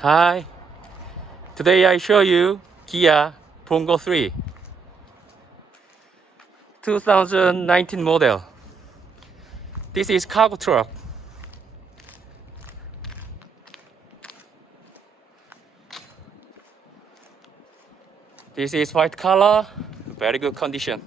Hi, today I show you Kia Bongo 3 2019 model. This is cargo truck. This is white color, very good condition.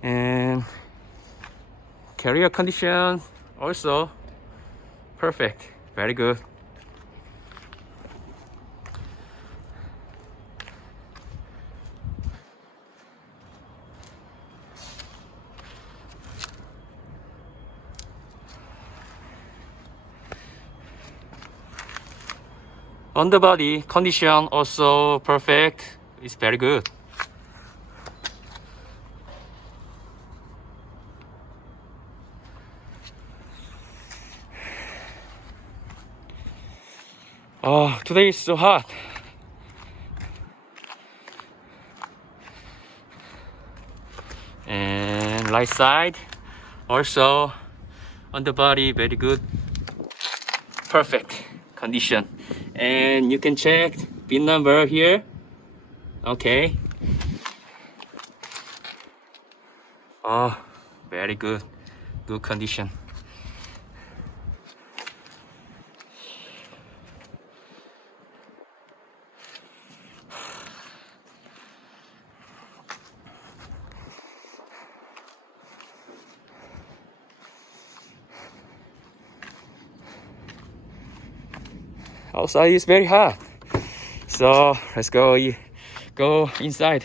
And carrier condition also perfect, very good. Underbody condition also perfect, it's very good. Oh, today is so hot. And right side also underbody very good, perfect condition. And you can check VIN number here. Okay. Oh, very good, good condition. Outside is very hot, so let's go inside.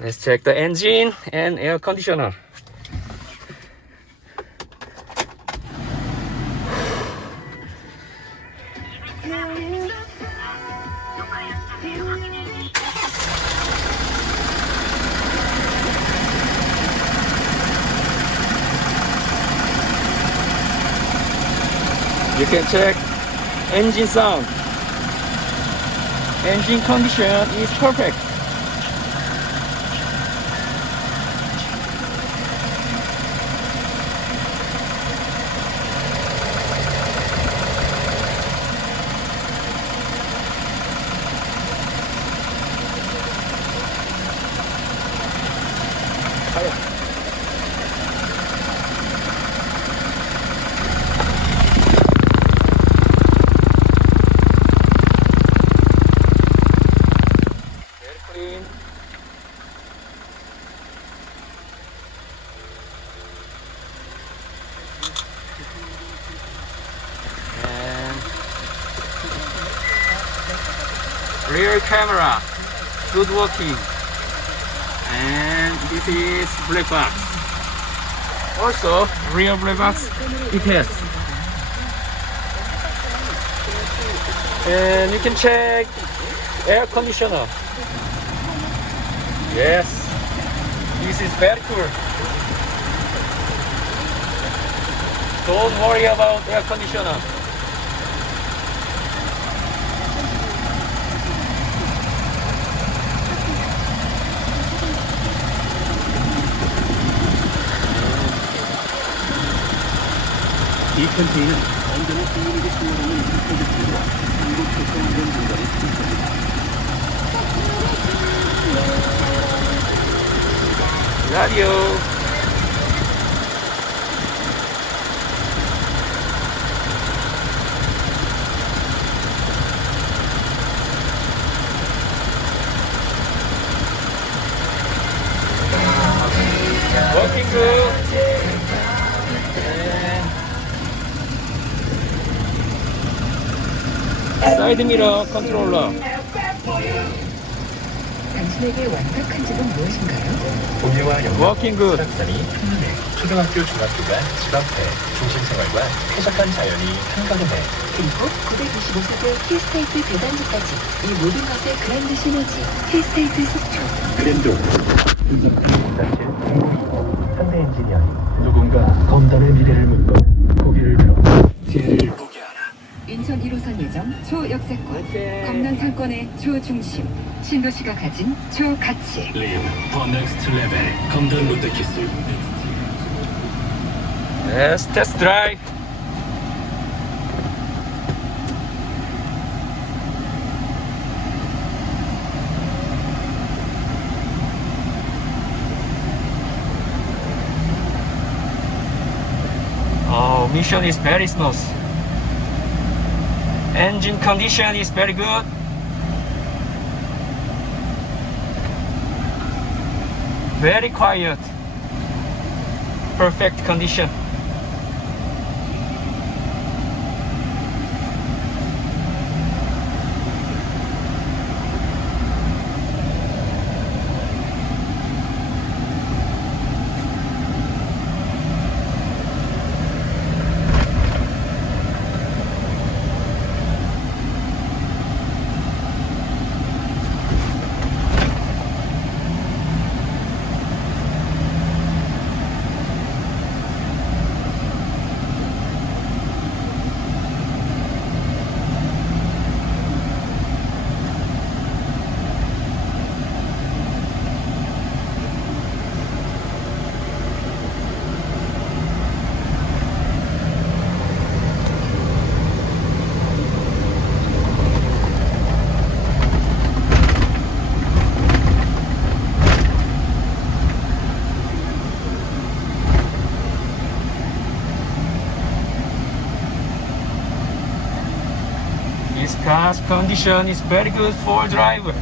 Let's check the engine and air conditioner. You can check engine sound. Engine condition is perfect. Rear camera, good working. And this is black box. Also, rear black box, it has. And you can check air conditioner. Yes, this is very cool. Don't worry about air conditioner. 이 컨테이너는 안전한 승무원에게 수행하는 이 프로젝트와 한국교통안전공단의 팀입니다. Radio. Working good. 사이드 미러 컨트롤러. 당신에게 완벽한집은 무엇인가요? 공유와 영역, Working good. 설악산이 한눈에 초등학교, 중학교가 집 앞에 중심생활과 쾌적한 자연이 한가름에 그리고 925세대 힐스테이트 대단지까지 이 모든 것의 그랜드 시너지 힐스테이트 속초 그랜드 분석팀 공무원 현대 엔지니어링 누군가 건달의 미래를 묻고 고개를 들어 장점, 초역세권, 겁난 상권의 초중심, 신도시가 가진 초가치. Live the next level. 검단 롯데키스. Let's test drive. Oh, mission is very smooth. Engine condition is very good. Very quiet. Perfect condition. This car's condition is very good for driver.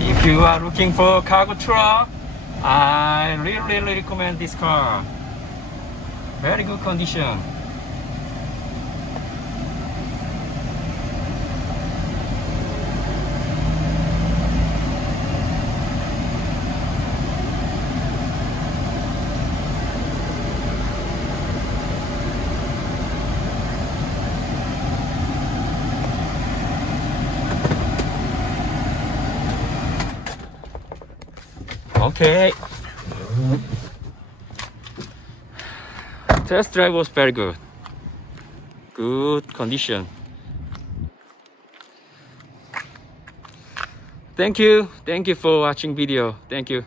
If you are looking for a cargo truck, I really recommend this car. Very good condition. Okay. Test drive was very good. Good condition. Thank you for watching video. Thank you.